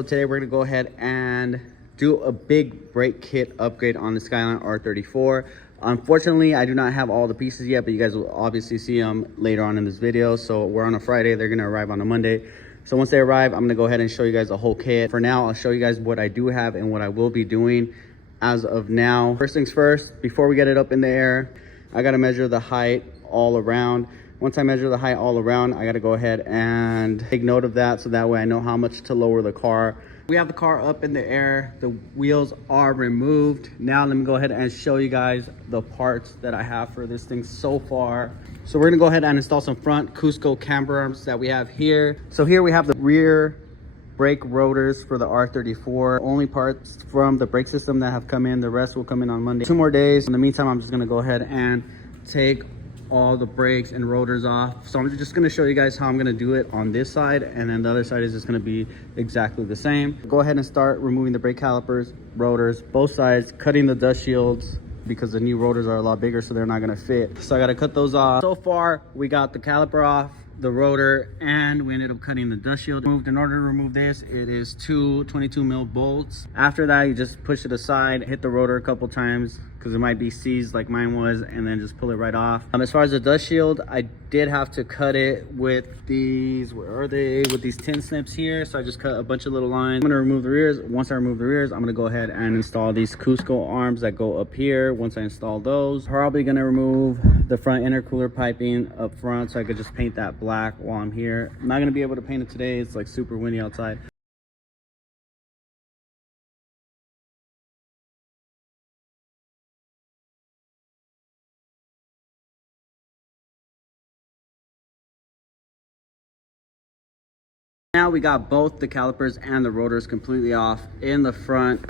So today we're gonna go ahead and do a big brake kit upgrade on the Skyline R34. Unfortunately, I do not have all the pieces yet, but you guys will obviously see them later on in this video. So we're on a Friday, they're gonna arrive on a Monday. So once they arrive, I'm gonna go ahead and show you guys the whole kit. For now, I'll show you guys what I do have and what I will be doing as of now. First things first, before we get it up in the air, I gotta measure the height all around. Once I measure the height all around, I gotta go ahead and take note of that so that way I know how much to lower the car. We have the car up in the air, the wheels are removed. Now let me go ahead and show you guys the parts that I have for this thing so far. So we're gonna go ahead and install some front Cusco camber arms that we have here. So here we have the rear brake rotors for the R34. Only parts from the brake system that have come in, the rest will come in on Monday. 2 more days. In the meantime, I'm just gonna go ahead and take all the brakes and rotors off. So I'm just going to show you guys how I'm going to do it on this side, and then the other side is just going to be exactly the same. Go ahead and start removing the brake calipers, rotors, both sides, cutting the dust shields because the new rotors are a lot bigger, so they're not going to fit. So I got to cut those off. So far we got the caliper off, the rotor, and we ended up cutting the dust shield. In order to remove this, it is 2 22 mil bolts. After that, you just push it aside, hit the rotor a couple times because it might be seized like mine was, and then just pull it right off. As far as the dust shield, I did have to cut it with these, where are they? With these tin snips here. So I just cut a bunch of little lines. I'm gonna remove the rears. Once I remove the rears, I'm gonna go ahead and install these Cusco arms that go up here. Once I install those, probably gonna remove the front intercooler piping up front so I could just paint that black while I'm here. I'm not gonna be able to paint it today. It's like super windy outside. Now we got both the calipers and the rotors completely off in the front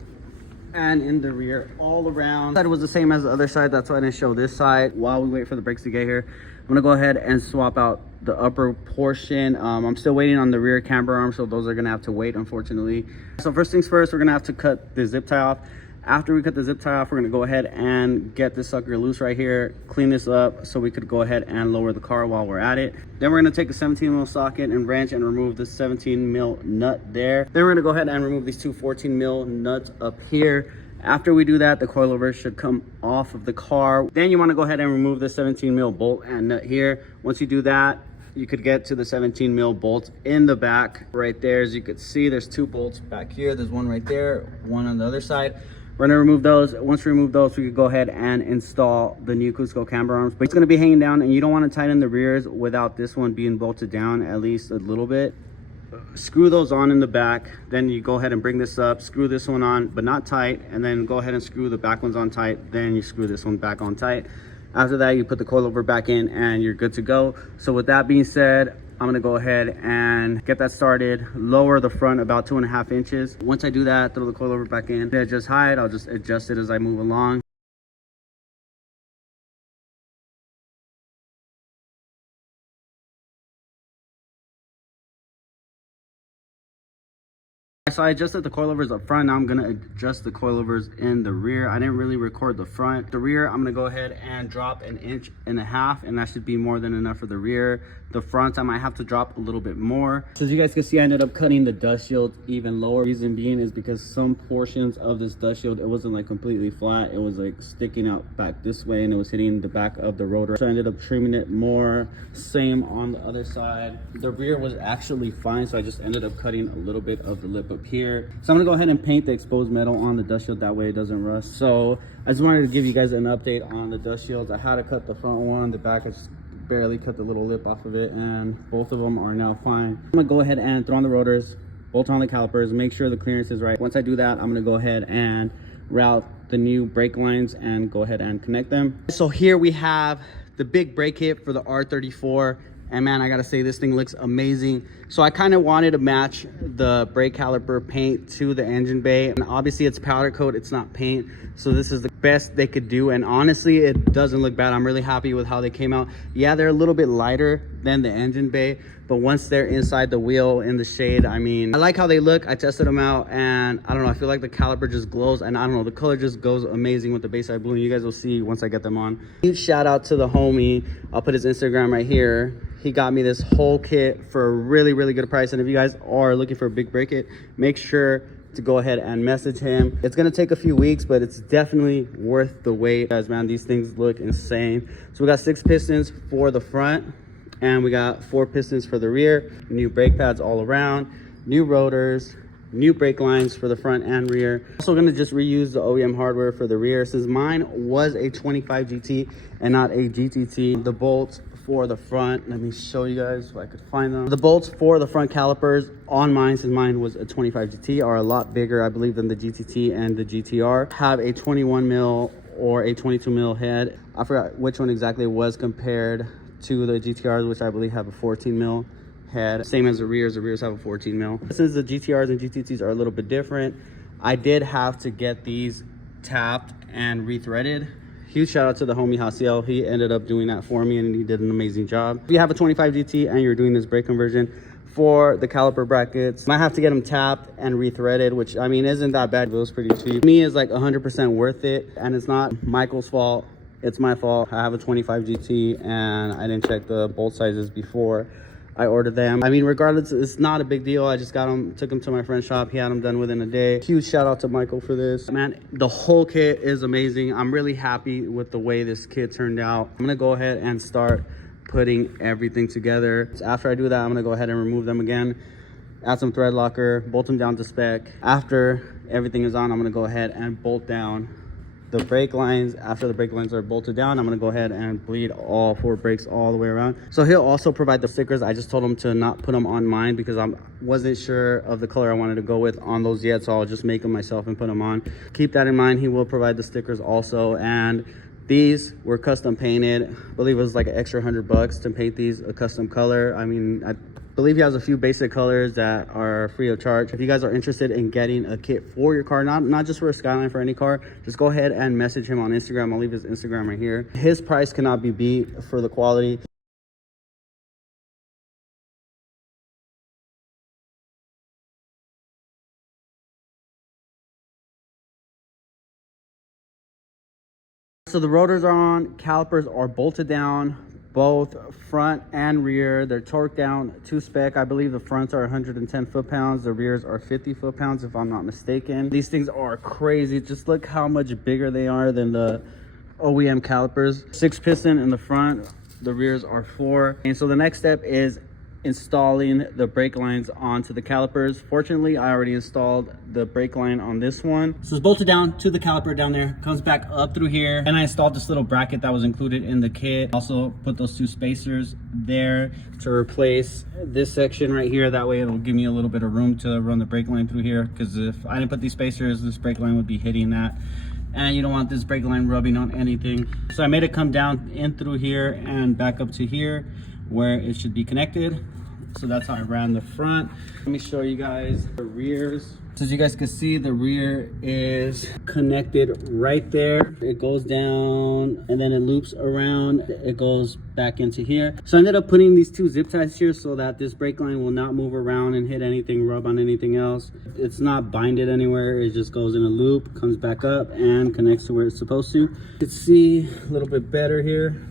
and in the rear, all around. That was the same as the other side, that's why I didn't show this side. While we wait for the brakes to get here, I'm gonna go ahead and swap out the upper portion. I'm still waiting on the rear camber arms, so those are gonna have to wait, unfortunately. So first things first, we're gonna have to cut the zip tie off. After we cut the zip tie off, we're gonna go ahead and get this sucker loose right here, clean this up so we could go ahead and lower the car while we're at it. Then we're gonna take a 17 mil socket and wrench and remove the 17 mil nut there. Then we're gonna go ahead and remove these 2 14 mil nuts up here. After we do that, the coilover should come off of the car. Then you wanna go ahead and remove the 17 mil bolt and nut here. Once you do that, you could get to the 17 mil bolts in the back right there. As you could see, there's 2 bolts back here. There's one right there, one on the other side. We're gonna remove those. Once we remove those, we could go ahead and install the new Cusco camber arms. But it's gonna be hanging down, and you don't wanna tighten the rears without this one being bolted down at least a little bit. Screw those on in the back. Then you go ahead and bring this up, screw this one on, but not tight, and then go ahead and screw the back ones on tight. Then you screw this one back on tight. After that, you put the coilover back in and you're good to go. So with that being said, I'm gonna go ahead and get that started, lower the front about 2.5 inches. Once I do that, throw the coilover back in. To adjust height, I'll just adjust it as I move along. So I adjusted the coilovers up front. Now I'm gonna adjust the coilovers in the rear. I didn't really record the front. The rear, I'm gonna go ahead and drop 1.5 inches, and that should be more than enough for the rear. The front, I might have to drop a little bit more. So as you guys can see, I ended up cutting the dust shield even lower. Reason being is because some portions of this dust shield, it wasn't like completely flat. It was like sticking out back this way, and it was hitting the back of the rotor. So I ended up trimming it more. Same on the other side. The rear was actually fine, so I just ended up cutting a little bit of the lip up here. So I'm gonna go ahead and paint the exposed metal on the dust shield, that way it doesn't rust. So I just wanted to give you guys an update on the dust shields. I had to cut the front one, the back I just barely cut the little lip off of it, and both of them are now fine. I'm gonna go ahead and throw on the rotors, bolt on the calipers, make sure the clearance is right. Once I do that, I'm gonna go ahead and route the new brake lines and go ahead and connect them. So here we have the big brake kit for the R34. And man, I gotta say, this thing looks amazing. So I kind of wanted to match the brake caliper paint to the engine bay, and obviously it's powder coat, it's not paint, so this is the best they could do, and honestly it doesn't look bad. I'm really happy with how they came out. Yeah, they're a little bit lighter than the engine bay, but once they're inside the wheel in the shade, I mean, I like how they look. I tested them out, and I don't know, I feel like the caliper just glows, and I don't know, the color just goes amazing with the base side blue. You guys will see once I get them on. Huge shout out to the homie, I'll put his Instagram right here. he got me this whole kit for a really, really good price. And if you guys are looking for a big brake kit, make sure to go ahead and message him. It's gonna take a few weeks, but it's definitely worth the wait. Guys, man, these things look insane. So we got 6 pistons for the front, and we got 4 pistons for the rear. New brake pads all around, new rotors, new brake lines for the front and rear. Also gonna just reuse the OEM hardware for the rear, since mine was a 25 GT and not a GTT. The bolts for the front, let me show you guys if I could find them. The bolts for the front calipers on mine, since mine was a 25 GT, are a lot bigger, I believe, than the GTT and the GTR. Have a 21 mil or a 22 mil head. I forgot which one exactly it was compared to the GTRs, which I believe have a 14 mil head. Same as the rears have a 14 mil. Since the GTRs and GTTs are a little bit different, I did have to get these tapped and rethreaded. Huge shout out to the homie Hasiel. He ended up doing that for me and he did an amazing job. If you have a 25 GT and you're doing this brake conversion for the caliper brackets, might have to get them tapped and rethreaded, which I mean isn't that bad. It was pretty cheap. Me is like 100% worth it, and it's not Michael's fault, it's my fault. I have a 25 GT and I didn't check the bolt sizes before I ordered them. I mean, regardless, it's not a big deal. I just got them, took them to my friend's shop. He had them done within a day. Huge shout out to Michael for this. Man, the whole kit is amazing. I'm really happy with the way this kit turned out. I'm gonna go ahead and start putting everything together. So after I do that, I'm gonna go ahead and remove them again, add some thread locker, bolt them down to spec. After everything is on, I'm gonna go ahead and bolt down the brake lines. After the brake lines are bolted down, I'm gonna go ahead and bleed all 4 brakes all the way around. So he'll also provide the stickers. I just told him to not put them on mine because I wasn't sure of the color I wanted to go with on those yet, so I'll just make them myself and put them on. Keep that in mind. He will provide the stickers also, and these were custom painted. I believe it was like an extra $100 to paint these a custom color. I mean, I believe he has a few basic colors that are free of charge. If you guys are interested in getting a kit for your car, not just for a Skyline, for any car, just go ahead and message him on Instagram. I'll leave his Instagram right here. His price cannot be beat for the quality. So the rotors are on, calipers are bolted down, both front and rear. They're torqued down to spec. I believe the fronts are 110 foot-pounds, the rears are 50 foot-pounds if I'm not mistaken. These things are crazy. Just look how much bigger they are than the OEM calipers. 6 piston in the front, the rears are 4. And so the next step is installing the brake lines onto the calipers. Fortunately, I already installed the brake line on this one. So it's bolted down to the caliper down there, comes back up through here, and I installed this little bracket that was included in the kit. Also put those 2 spacers there to replace this section right here. That way it'll give me a little bit of room to run the brake line through here, because if I didn't put these spacers, this brake line would be hitting that, and you don't want this brake line rubbing on anything. So I made it come down in through here and back up to here where it should be connected. So that's how I ran the front. Let me show you guys the rears. So as you guys can see, the rear is connected right there. It goes down and then it loops around. It goes back into here. So I ended up putting these 2 zip ties here so that this brake line will not move around and hit anything, rub on anything else. It's not binded anywhere. It just goes in a loop, comes back up and connects to where it's supposed to. You can see a little bit better here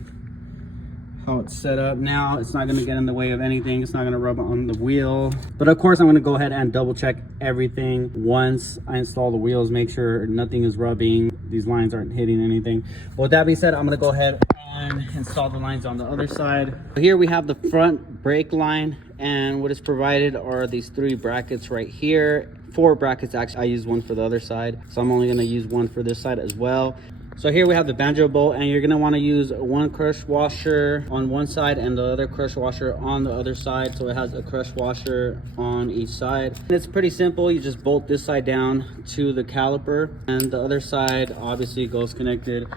how it's set up. Now it's not going to get in the way of anything. It's not going to rub on the wheel. But of course I'm going to go ahead and double check everything once I install the wheels, make sure nothing is rubbing, these lines aren't hitting anything. But with that being said, I'm going to go ahead and install the lines on the other side. Here we have the front brake line, and what is provided are these 3 brackets right here. 4 brackets actually. I use one for the other side, so I'm only going to use one for this side as well. So here we have the banjo bolt, and you're gonna wanna use one crush washer on one side and the other crush washer on the other side. So it has a crush washer on each side. And it's pretty simple. You just bolt this side down to the caliper, and the other side obviously goes connected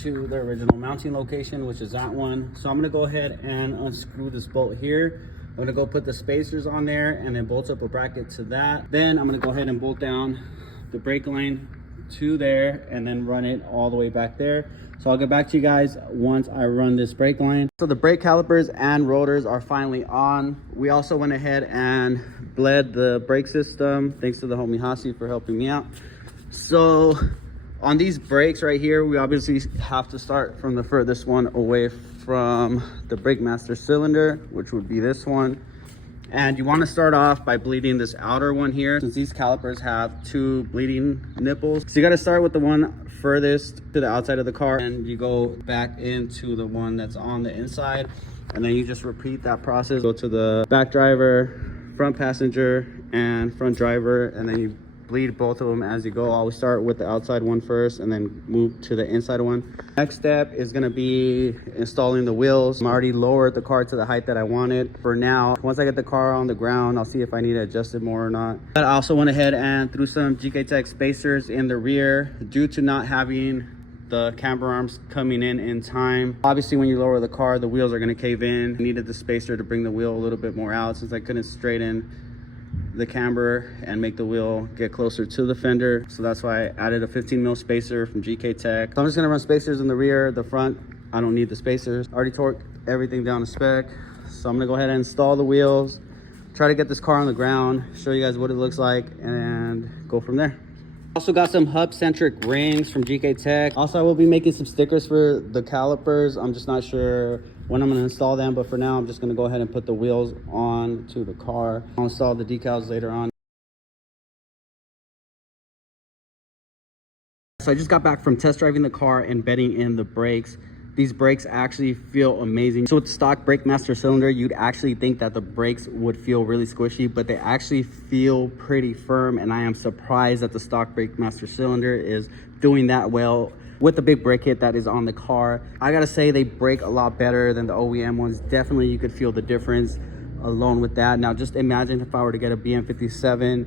to the original mounting location, which is that one. So I'm gonna go ahead and unscrew this bolt here. I'm gonna go put the spacers on there and then bolt up a bracket to that. Then I'm gonna go ahead and bolt down the brake line to there and then run it all the way back there. So I'll get back to you guys once I run this brake line. So the brake calipers and rotors are finally on. We also went ahead and bled the brake system, thanks to the homie Hasi for helping me out. So on these brakes right here, we obviously have to start from the furthest one away from the brake master cylinder, which would be this one. And you want to start off by bleeding this outer one here, since these calipers have 2 bleeding nipples. So you got to start with the one furthest to the outside of the car, and you go back into the one that's on the inside, and then you just repeat that process. Go to the back driver, front passenger, and front driver, and then you bleed both of them as you go. Always start with the outside one first and then move to the inside one. Next step is going to be installing the wheels. I'm already lowered the car to the height that I wanted. For now, once I get the car on the ground, I'll see if I need to adjust it more or not. But I also went ahead and threw some GK Tech spacers in the rear due to not having the camber arms coming in time. Obviously, when you lower the car, the wheels are going to cave in. I needed the spacer to bring the wheel a little bit more out since I couldn't straighten the camber and make the wheel get closer to the fender. So that's why I added a 15 mil spacer from GK Tech. So I'm just gonna run spacers in the rear. The front, I don't need the spacers. Already torqued everything down to spec. So I'm gonna go ahead and install the wheels, try to get this car on the ground, show you guys what it looks like, and go from there. Also got some hub-centric rings from GK Tech. Also, I will be making some stickers for the calipers. I'm just not sure when I'm going to install them, but for now, I'm just going to go ahead and put the wheels on to the car. I'll install the decals later on. So I just got back from test driving the car and bedding in the brakes. These brakes actually feel amazing. So with the stock brake master cylinder, you'd actually think that the brakes would feel really squishy, but they actually feel pretty firm, and I am surprised that the stock brake master cylinder is doing that well with the big brake kit that is on the car. I gotta say, they brake a lot better than the OEM ones. Definitely you could feel the difference alone with that. Now just imagine if I were to get a BM57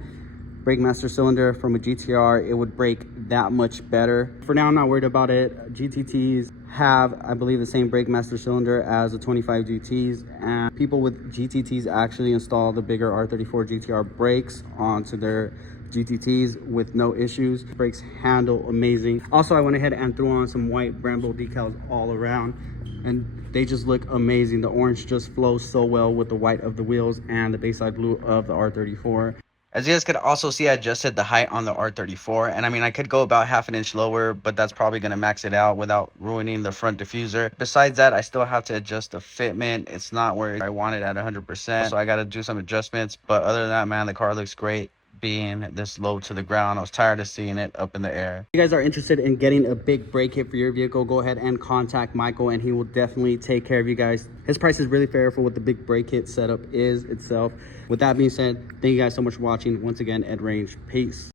brake master cylinder from a GTR, it would brake that much better. For now, I'm not worried about it. GTTs have, I believe, the same brake master cylinder as the 25 GTs, and people with GTTs actually install the bigger R34 GTR brakes onto their GTTs with no issues. Brakes handle amazing. Also, I went ahead and threw on some white Brembo decals all around, and they just look amazing. The orange just flows so well with the white of the wheels and the Bayside blue of the R34. As you guys could also see, I adjusted the height on the R34, and I mean, I could go about half an inch lower, but that's probably going to max it out without ruining the front diffuser. Besides that, I still have to adjust the fitment. It's not where I want it at 100%, so I got to do some adjustments. But other than that, man, the car looks great being this low to the ground. I was tired of seeing it up in the air. If you guys are interested in getting a big brake kit for your vehicle, go ahead and contact Michael, and he will definitely take care of you guys. His price is really fair for what the big brake kit setup is itself. With that being said, thank you guys so much for watching. Once again, Ed Range, peace.